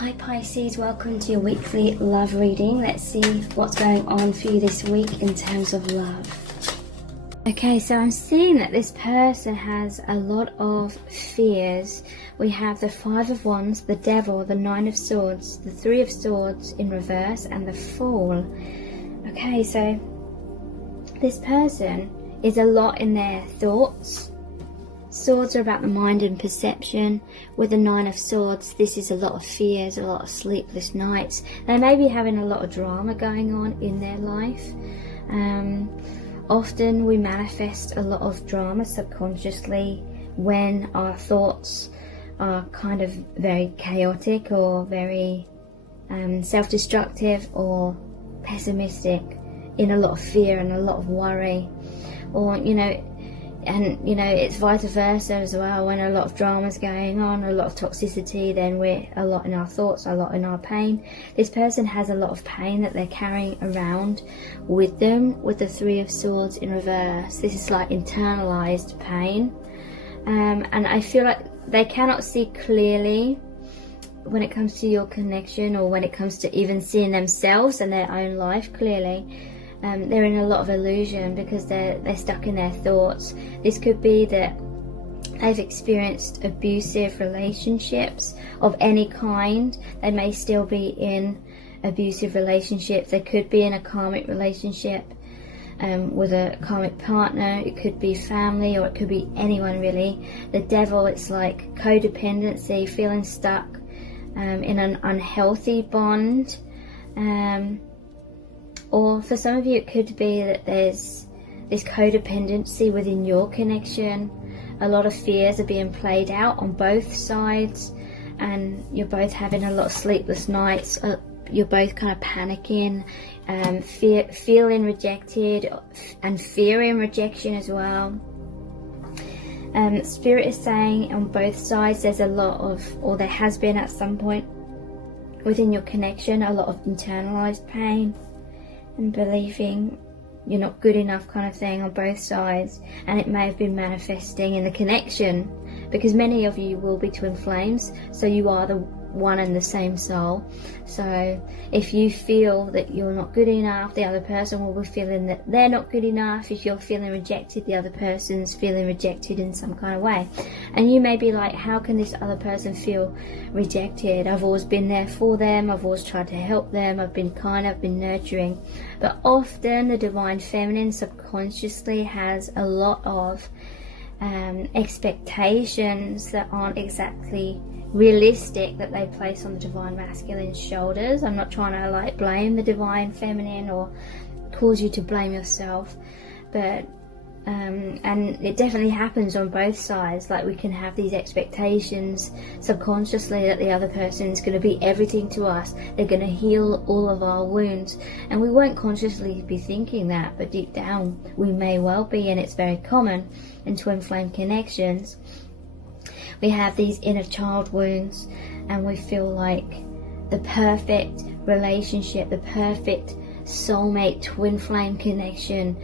Hi Pisces, welcome to your weekly love reading. Let's see what's going on for you this week in terms of love. Okay, so I'm seeing that this person has a lot of fears. We have the Five of Wands, the Devil, the Nine of Swords, the Three of Swords in reverse, and the Fool. Okay, so this person is a lot in their thoughts. Swords are about the mind and perception. With the Nine of Swords, this is a lot of fears, a lot of sleepless nights. They may be having a lot of drama going on in their life. Often we manifest a lot of drama subconsciously when our thoughts are kind of very chaotic or very self-destructive or pessimistic, in a lot of fear and a lot of worry. Or, it's vice versa as well. When a lot of drama's going on, a lot of toxicity, then we're a lot in our thoughts, a lot in our pain. This person has a lot of pain that they're carrying around with them with the Three of Swords in reverse. This is like internalized pain. And I feel like they cannot see clearly when it comes to your connection, or when it comes to even seeing themselves and their own life clearly. They're in a lot of illusion because they're stuck in their thoughts. This could be that they've experienced abusive relationships of any kind. They may still be in abusive relationships. They could be in a karmic relationship with a karmic partner. It could be family, or it could be anyone really. The Devil, it's like codependency, feeling stuck in an unhealthy bond. Or for some of you, it could be that there's this codependency within your connection. A lot of fears are being played out on both sides, and you're both having a lot of sleepless nights. You're both kind of panicking, feeling rejected and fearing rejection as well. Spirit is saying on both sides there's a lot of, or there has been at some point within your connection, a lot of internalized pain and believing you're not good enough kind of thing on both sides. And it may have been manifesting in the connection, because many of you will be twin flames, so you are the one and the same soul. So if you feel that you're not good enough, the other person will be feeling that they're not good enough. If you're feeling rejected, the other person's feeling rejected in some kind of way. And you may be like, how can this other person feel rejected? I've always been there for them, I've always tried to help them, I've been kind, I've been nurturing. But often the Divine Feminine subconsciously has a lot of expectations that aren't exactly realistic, that they place on the Divine Masculine's shoulders. I'm not trying to blame the Divine Feminine or cause you to blame yourself, but and it definitely happens on both sides. Like, we can have these expectations subconsciously that the other person is going to be everything to us. They're going to heal all of our wounds, and we won't consciously be thinking that, but deep down we may well be. And it's very common in twin flame connections. We have these inner child wounds, and we feel like the perfect relationship, the perfect soulmate twin flame connection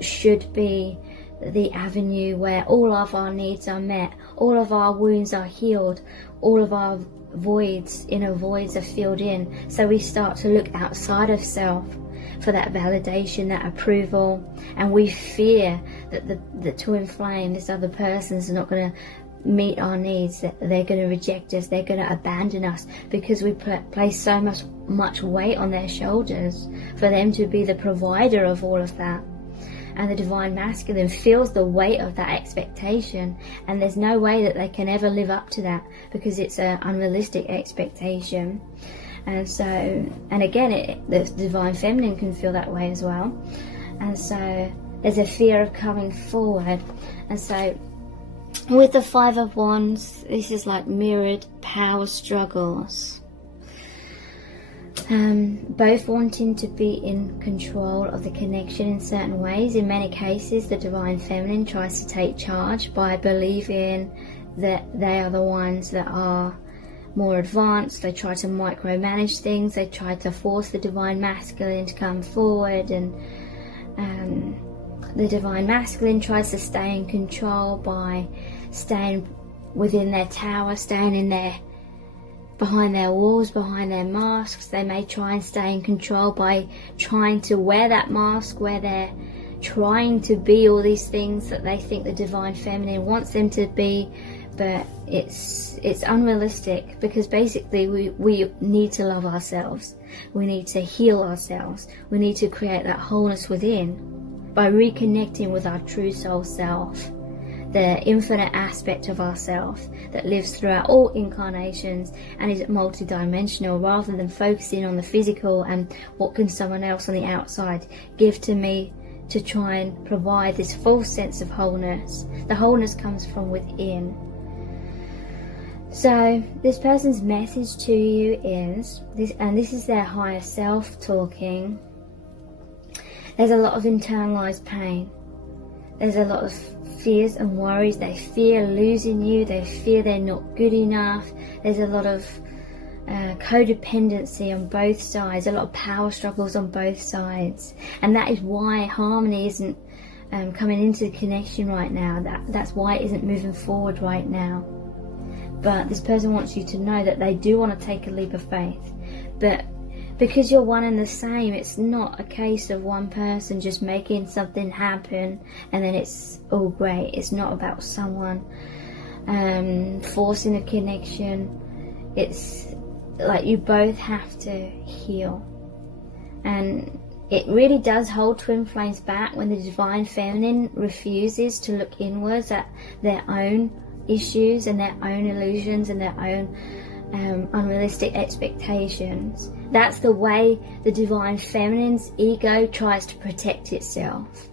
should be the avenue where all of our needs are met, all of our wounds are healed, all of our voids, inner voids, are filled in. So we start to look outside of self for that validation, that approval, and we fear that the twin flame, this other person, is not going to meet our needs, that they're going to reject us, they're going to abandon us, because we place so much weight on their shoulders for them to be the provider of all of that. And the Divine Masculine feels the weight of that expectation, and there's no way that they can ever live up to that, because it's an unrealistic expectation. And so, and again, the Divine Feminine can feel that way as well. And so there's a fear of coming forward. And so with the Five of Wands, this is like mirrored power struggles. Both wanting to be in control of the connection in certain ways. In many cases, the Divine Feminine tries to take charge by believing that they are the ones that are more advanced. They try to micromanage things. They try to force the Divine Masculine to come forward, and the Divine Masculine tries to stay in control by staying within their tower, staying in their behind their walls, behind their masks. They may try and stay in control by trying to wear that mask, where they're trying to be all these things that they think the divine feminine wants them to be, but it's unrealistic, because basically we need to love ourselves. We need to heal ourselves. We need to create that wholeness within by reconnecting with our true soul self, the infinite aspect of ourself that lives throughout all incarnations and is multidimensional, rather than focusing on the physical and what can someone else on the outside give to me to try and provide this false sense of wholeness. The wholeness comes from within. So this person's message to you is this, and this is their higher self talking. There's a lot of internalized pain. There's a lot of fears and worries. They fear losing you. They fear they're not good enough. There's a lot of codependency on both sides, a lot of power struggles on both sides, and that is why harmony isn't coming into the connection right now. That's why it isn't moving forward right now. But this person wants you to know that they do want to take a leap of faith, but because you're one and the same, it's not a case of one person just making something happen and then it's all great. It's not about someone forcing a connection. It's like you both have to heal, and it really does hold twin flames back when the divine feminine refuses to look inwards at their own issues and their own illusions and their own unrealistic expectations. That's the way the divine feminine's ego tries to protect itself,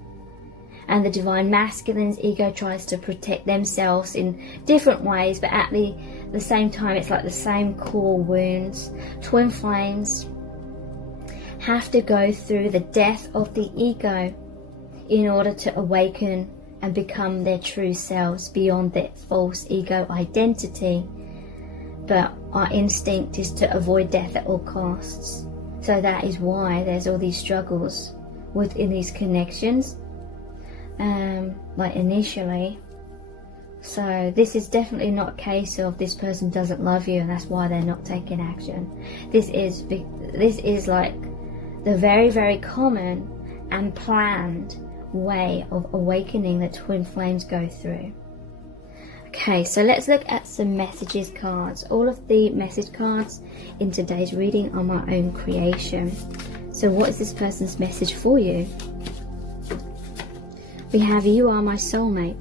and the divine masculine's ego tries to protect themselves in different ways, but at the same time it's like the same core wounds. Twin flames have to go through the death of the ego in order to awaken and become their true selves beyond their false ego identity. But our instinct is to avoid death at all costs. So that is why there's all these struggles within these connections, like initially. So this is definitely not a case of this person doesn't love you and that's why they're not taking action. This is like the very, very common and planned way of awakening that twin flames go through. Okay, so let's look at some messages cards. All of the message cards in today's reading are my own creation. So what is this person's message for you? We have you are my soulmate,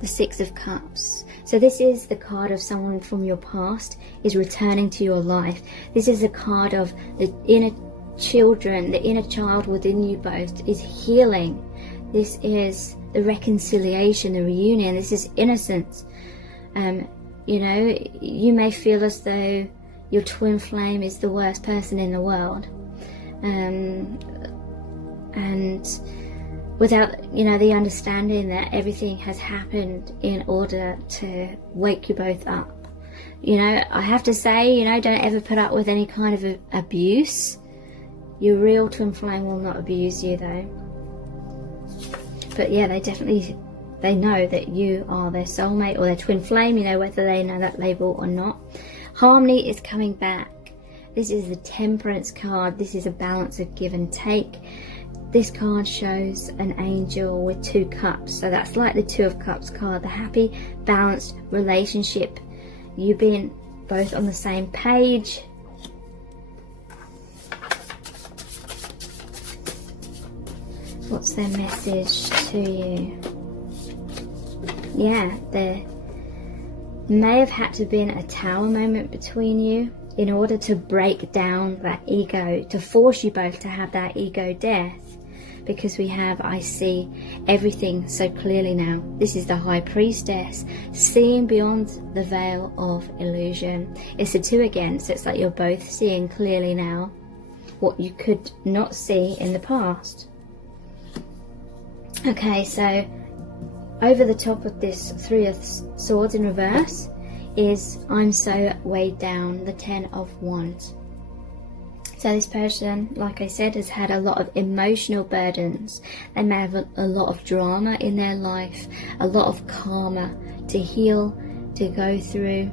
the Six of Cups. So this is the card of someone from your past is returning to your life. This is a card of the inner children, the inner child within you both is healing. This is the reconciliation, the reunion. This is innocence. You know, you may feel as though your twin flame is the worst person in the world, and without, you know, the understanding that everything has happened in order to wake you both up. You know, I have to say, you know, don't ever put up with any kind of abuse. Your real twin flame will not abuse you though. But yeah, they know that you are their soulmate or their twin flame, you know, whether they know that label or not. Harmony is coming back. This is the Temperance card. This is a balance of give and take. This card shows an angel with 2 cups. So that's like the 2 of Cups card, the happy, balanced relationship. You being both on the same page. What's their message to you? Yeah, there may have had to be a tower moment between you in order to break down that ego, to force you both to have that ego death. Because we have, I see everything so clearly now. This is the High Priestess, seeing beyond the veil of illusion. It's the 2 again, so it's like you're both seeing clearly now what you could not see in the past. Okay, so over the top of this 3 of Swords in reverse is I'm so weighed down, the 10 of Wands. So this person, like I said, has had a lot of emotional burdens. They may have a lot of drama in their life, a lot of karma to heal, to go through.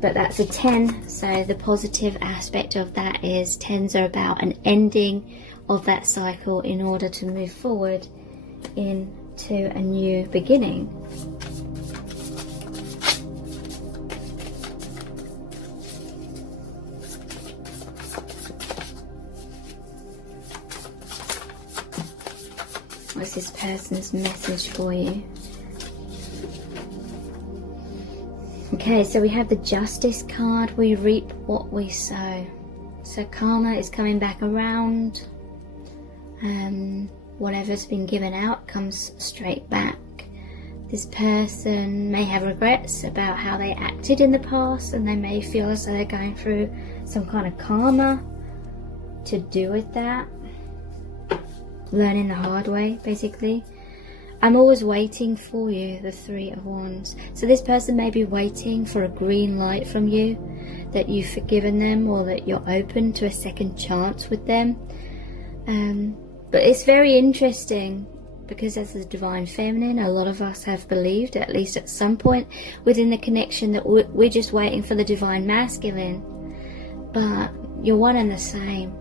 but that's a 10, so the positive aspect of that is 10s are about an ending of that cycle in order to move forward into a new beginning. What's this person's message for you? Okay, so we have the Justice card. We reap what we sow. So karma is coming back around. Whatever's been given out comes straight back. This person may have regrets about how they acted in the past, and they may feel as though they're going through some kind of karma to do with that. Learning the hard way, basically. I'm always waiting for you, the 3 of Wands. So this person may be waiting for a green light from you, that you've forgiven them, or that you're open to a second chance with them. But it's very interesting, because as the Divine Feminine, a lot of us have believed, at least at some point within the connection, that we're just waiting for the Divine Masculine. But you're one and the same.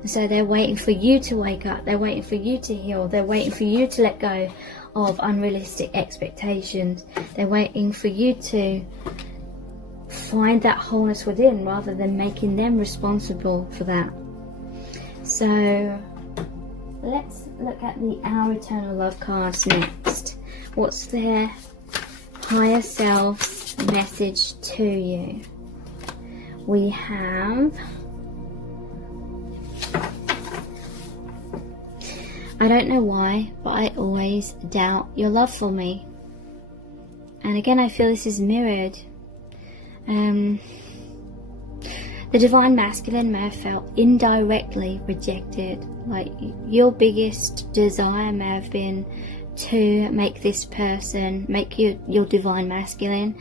And so they're waiting for you to wake up, they're waiting for you to heal, they're waiting for you to let go of unrealistic expectations, they're waiting for you to find that wholeness within, rather than making them responsible for that. So let's look at the Our Eternal Love cards next. What's their higher self's message to you? We have, I don't know why, but I always doubt your love for me. And again, I feel this is mirrored. The Divine Masculine may have felt indirectly rejected. Like, your biggest desire may have been to make this person, make your Divine Masculine,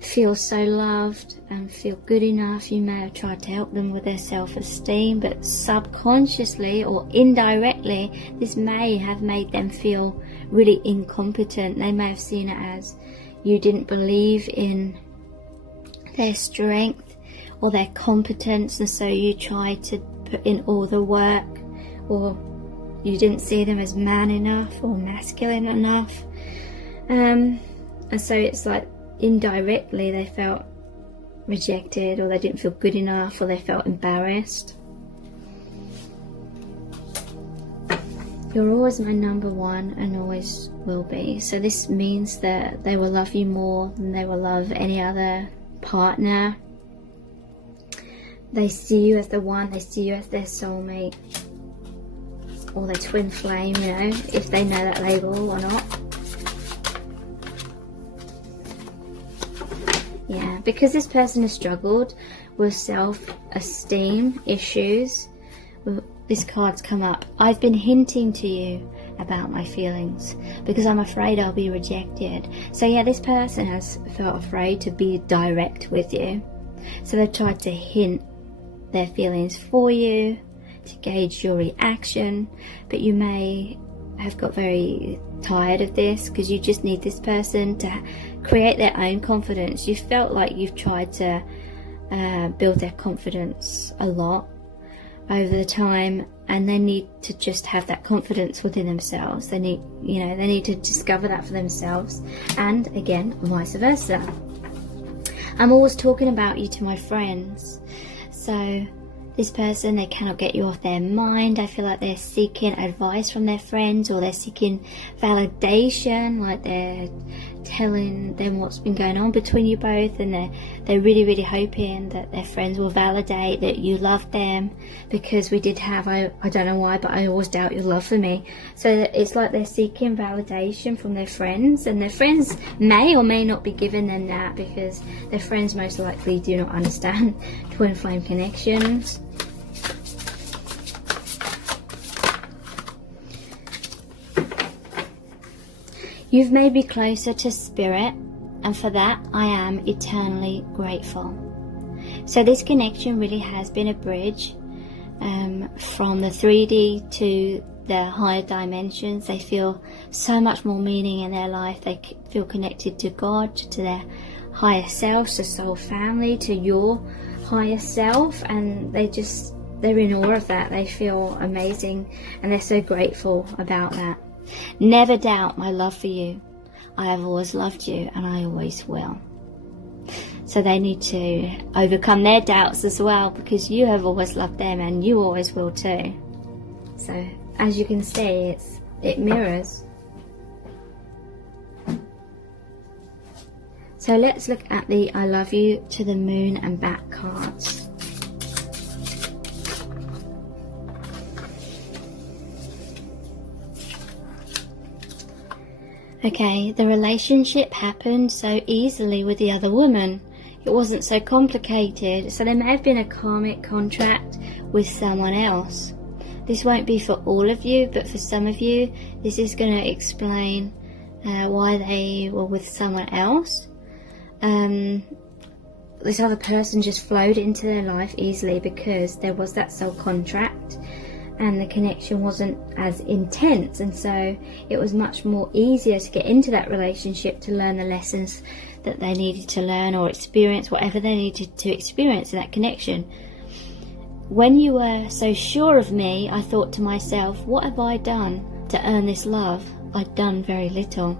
feel so loved and feel good enough. You may have tried to help them with their self-esteem, but subconsciously or indirectly, this may have made them feel really incompetent. They may have seen it as you didn't believe in their strength or their competence, and so you tried to put in all the work, or you didn't see them as man enough or masculine enough. And so it's like, indirectly they felt rejected, or they didn't feel good enough, or they felt embarrassed. You're always my number one and always will be. So this means that they will love you more than they will love any other partner. They see you as the one, they see you as their soulmate, or their twin flame, you know, if they know that label or not. Yeah, because this person has struggled with self-esteem issues, this card's come up. I've been hinting to you about my feelings because I'm afraid I'll be rejected. So yeah, this person has felt afraid to be direct with you. So they've tried to hint their feelings for you to gauge your reaction, but you may have got very tired of this because you just need this person to create their own confidence. You felt like you've tried to build their confidence a lot over the time, and they need to just have that confidence within themselves. They need, you know, they need to discover that for themselves, and again, vice versa. I'm always talking about you to my friends. So this person, they cannot get you off their mind. I feel like they're seeking advice from their friends, or they're seeking validation, like they're telling them what's been going on between you both, and they're really, really hoping that their friends will validate that you love them, because we did have, I don't know why, but I always doubt your love for me. So it's like they're seeking validation from their friends, and their friends may or may not be giving them that, because their friends most likely do not understand twin flame connections. You've made me closer to spirit, and for that I am eternally grateful. So this connection really has been a bridge from the 3D to the higher dimensions. They feel so much more meaning in their life. They feel connected to God, to their higher self, to soul family, to your higher self, and they're in awe of that. They feel amazing and they're so grateful about that. Never doubt my love for you. I have always loved you and I always will. So they need to overcome their doubts as well, because you have always loved them and you always will too. So as you can see, it mirrors. So let's look at the I love you to the moon and back cards. Okay, the relationship happened so easily with the other woman. It wasn't so complicated. So there may have been a karmic contract with someone else. This won't be for all of you, but for some of you, this is going to explain why they were with someone else. This other person just flowed into their life easily because there was that soul contract and the connection wasn't as intense, and so it was much more easier to get into that relationship to learn the lessons that they needed to learn or experience whatever they needed to experience in that connection. When you were so sure of me, I thought to myself, what have I done to earn this love? I'd done very little.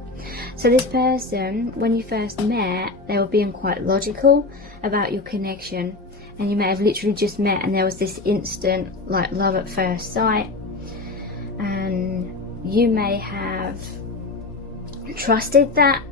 So this person, when you first met, they were being quite logical about your connection, and you may have literally just met and there was this instant like love at first sight, and you may have trusted that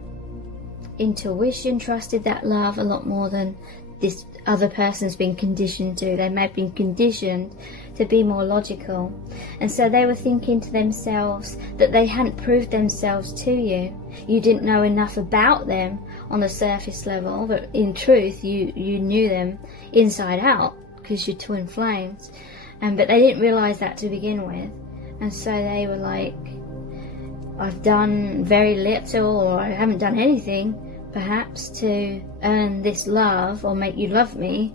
intuition, trusted that love a lot more than this other person's been conditioned to. They may have been conditioned to be more logical, and so they were thinking to themselves that they hadn't proved themselves to you. You didn't know enough about them on the surface level, but in truth you knew them inside out because you're twin flames, but they didn't realize that to begin with, and so they were like, I've done very little, or I haven't done anything perhaps to earn this love or make you love me,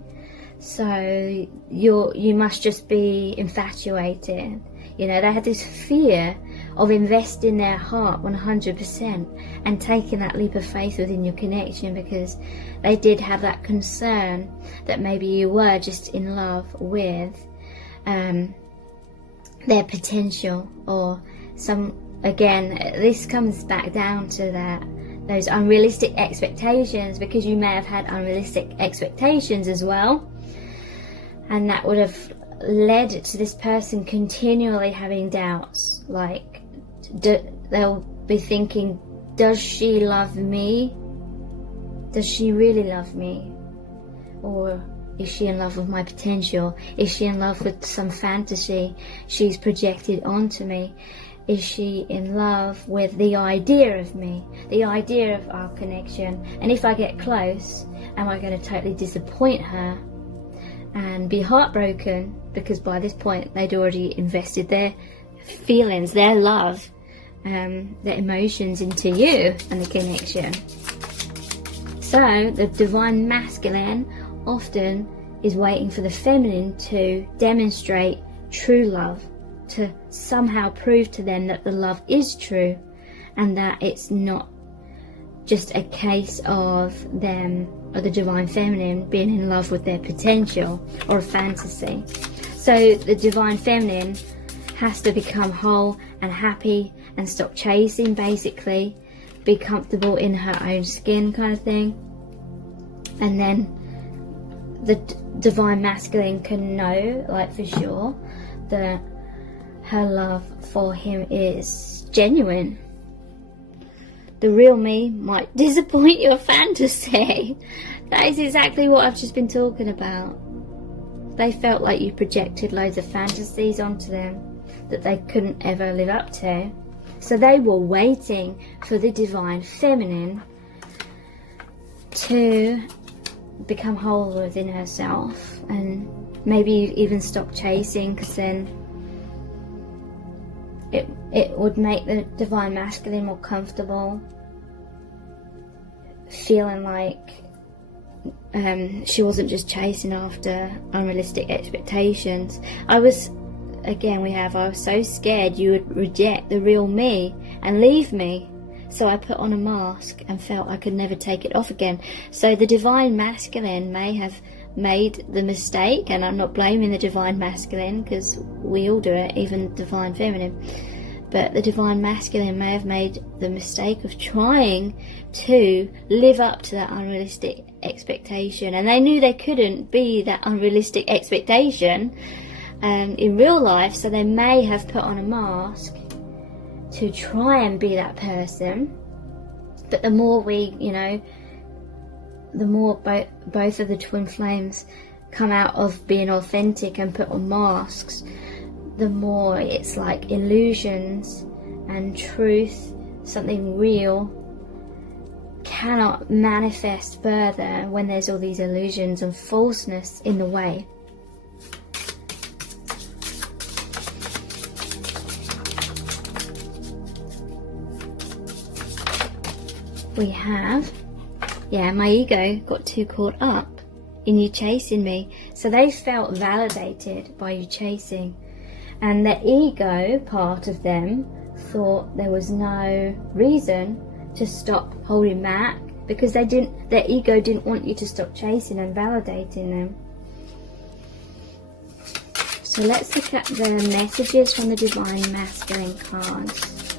so you must just be infatuated. You know, they had this fear of investing their heart 100% and taking that leap of faith within your connection, because they did have that concern that maybe you were just in love with their potential, or again, this comes back down to those unrealistic expectations, because you may have had unrealistic expectations as well, and that would have led to this person continually having doubts, like they'll be thinking, does she love me? Does she really love me? Or is she in love with my potential? Is she in love with some fantasy she's projected onto me? Is she in love with the idea of me, the idea of our connection? And if I get close, am I going to totally disappoint her and be heartbroken? Because by this point they'd already invested their feelings, their love, their emotions into you and the connection. So the divine masculine often is waiting for the feminine to demonstrate true love, to somehow prove to them that the love is true and that it's not just a case of them, or the divine feminine, being in love with their potential or a fantasy. So the divine feminine has to become whole and happy and stop chasing, basically be comfortable in her own skin kind of thing, and then the divine masculine can know, like for sure, that her love for him is genuine. The real me might disappoint your fantasy. That is exactly what I've just been talking about. They felt like you projected loads of fantasies onto them that they couldn't ever live up to. So they were waiting for the divine feminine to become whole within herself, and maybe even stop chasing, because then it would make the divine masculine more comfortable, feeling like she wasn't just chasing after unrealistic expectations. I was so scared you would reject the real me and leave me, So I put on a mask and felt I could never take it off again. So the divine masculine may have made the mistake, and I'm not blaming the divine masculine because we all do it, even divine feminine. But the divine masculine may have made the mistake of trying to live up to that unrealistic expectation. And they knew they couldn't be that unrealistic expectation in real life, so they may have put on a mask to try and be that person. But the more we, the more both of the twin flames come out of being authentic and put on masks, the more it's like illusions and truth, something real, cannot manifest further when there's all these illusions and falseness in the way. We have, my ego got too caught up in you chasing me. So they felt validated by you chasing. And the ego part of them thought there was no reason to stop holding back, because their ego didn't want you to stop chasing and validating them. So let's look at the messages from the divine masculine cards.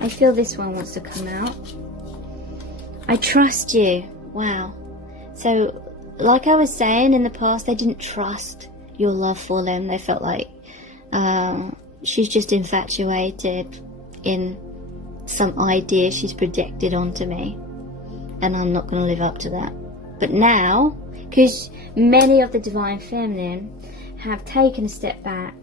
I feel this one wants to come out. I trust you. Wow. So like I was saying, in the past they didn't trust your love for them. They felt like she's just infatuated in some idea she's projected onto me, and I'm not going to live up to that. But now, because many of the divine feminine have taken a step back,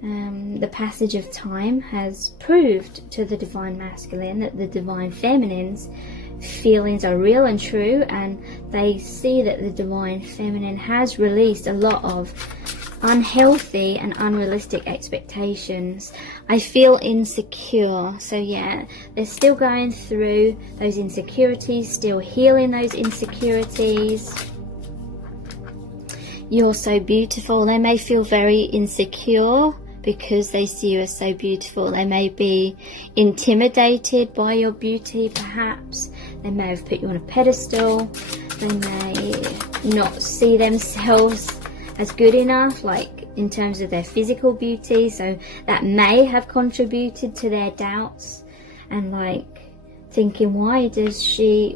the passage of time has proved to the divine masculine that the divine feminine's feelings are real and true, and they see that the divine feminine has released a lot of unhealthy and unrealistic expectations. I feel insecure. So yeah, they're still going through those insecurities, still healing those insecurities. You're so beautiful. They may feel very insecure because they see you as so beautiful. They may be intimidated by your beauty, perhaps. They may have put you on a pedestal. They may not see themselves as good enough, like in terms of their physical beauty. So that may have contributed to their doubts and like thinking, why is she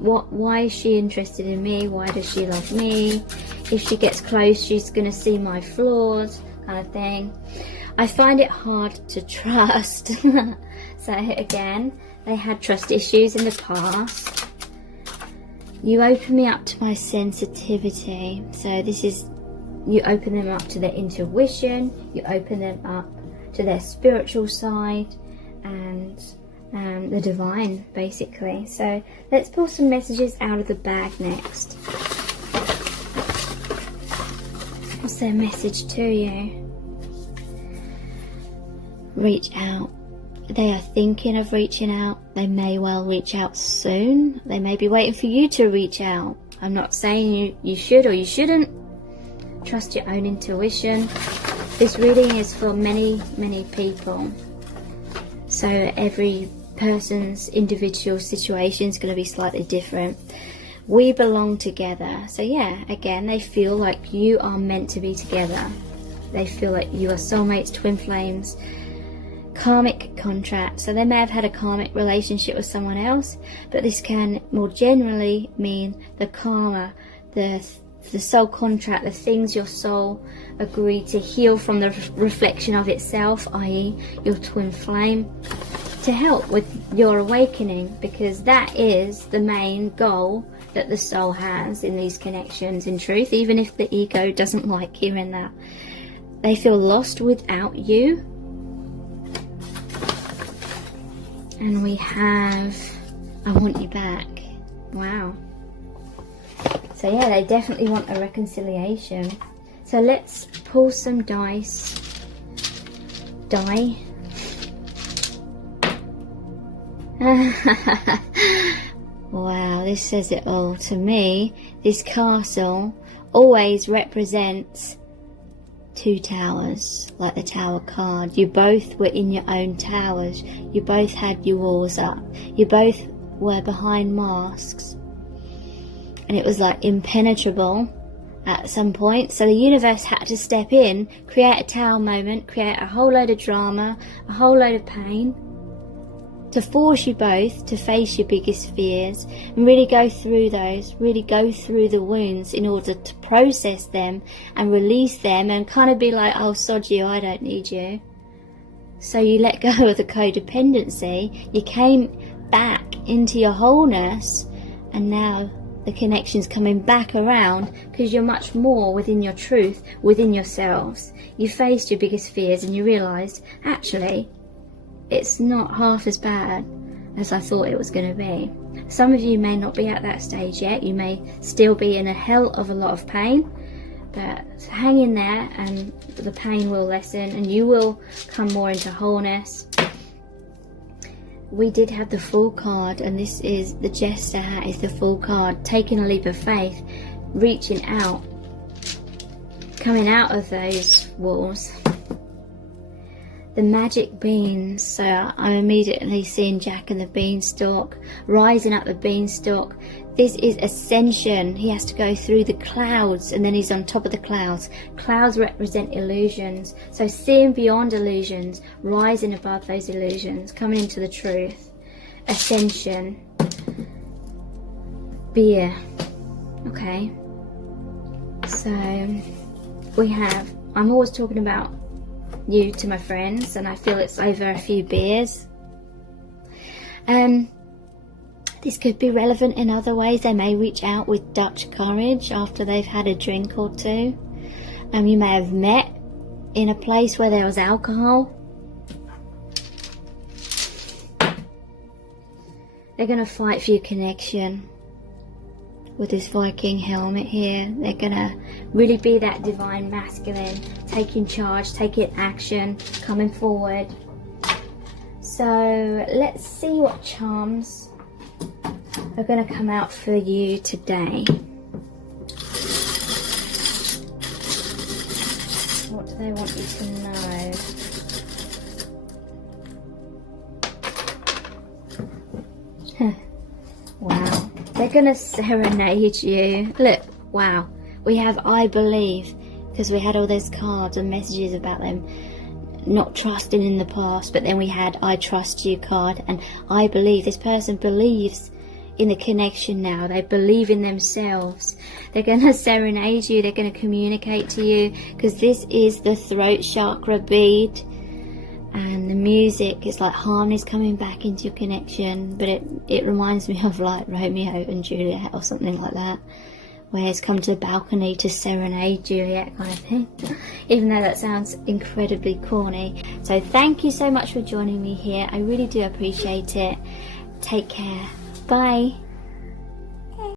interested in me? Why does she love me? If she gets close, she's going to see my flaws, kind of thing. I find it hard to trust. So again, they had trust issues in the past. You open me up to my sensitivity. So this is, you open them up to their intuition, you open them up to their spiritual side and the divine, basically. So let's pull some messages out of the bag next. What's their message to you? Reach out. They are thinking of reaching out. They may well reach out soon. They may be waiting for you to reach out. I'm not saying you should or you shouldn't. Trust your own intuition. This reading is for many, many people. So every person's individual situation is going to be slightly different. We belong together. So yeah, again, they feel like you are meant to be together. They feel like you are soulmates, twin flames, karmic contract. So they may have had a karmic relationship with someone else, but this can more generally mean the karma, the soul contract, the things your soul agreed to heal from the reflection of itself, i.e. your twin flame, to help with your awakening, because that is the main goal that the soul has in these connections, in truth, even if the ego doesn't like hearing that. They feel lost without you. And we have, I want you back. Wow. So yeah, they definitely want a reconciliation. So let's pull some dice. Wow, this says it all to me. This castle always represents 2 towers, like the tower card. You both were in your own towers. You both had your walls up. You both were behind masks. And it was like impenetrable at some point. So the universe had to step in, create a tower moment, create a whole load of drama, a whole load of pain, to force you both to face your biggest fears and really go through those, really go through the wounds in order to process them and release them and kind of be like, oh, sod you, I don't need you. So you let go of the codependency, you came back into your wholeness, and now the connection's coming back around because you're much more within your truth, within yourselves. You faced your biggest fears and you realised, actually, it's not half as bad as I thought it was going to be. Some of you may not be at that stage yet. You may still be in a hell of a lot of pain, but hang in there and the pain will lessen and you will come more into wholeness. We did have the Fool card, and this is the Jester hat, is the Fool card. Taking a leap of faith, reaching out, coming out of those walls. The magic beans, so I'm immediately seeing Jack and the beanstalk, rising up the beanstalk. This is ascension. He has to go through the clouds and then he's on top of the clouds. Clouds represent illusions, so seeing beyond illusions, rising above those illusions, coming into the truth. Ascension. Beer. Okay, so we have, I'm always talking about you to my friends, and I feel it's over a few beers. This could be relevant in other ways. They may reach out with Dutch courage after they've had a drink or two. You may have met in a place where there was alcohol. They're going to fight for your connection with this Viking helmet here. They're going to really be that divine masculine, taking charge, taking action, coming forward. So let's see what charms are going to come out for you today. What do they want you to know? Wow. They're going to serenade you. Look, wow. We have I believe, because we had all those cards and messages about them not trusting in the past, but then we had I trust you card, and I believe. This person believes in the connection now. They believe in themselves. They're going to serenade you. They're going to communicate to you, because this is the throat chakra bead. And the music, it's like harmony's coming back into your connection, but it reminds me of like Romeo and Juliet or something like that, where he's come to the balcony to serenade Juliet kind of thing, even though that sounds incredibly corny. So thank you so much for joining me here. I really do appreciate it. Take care. Bye.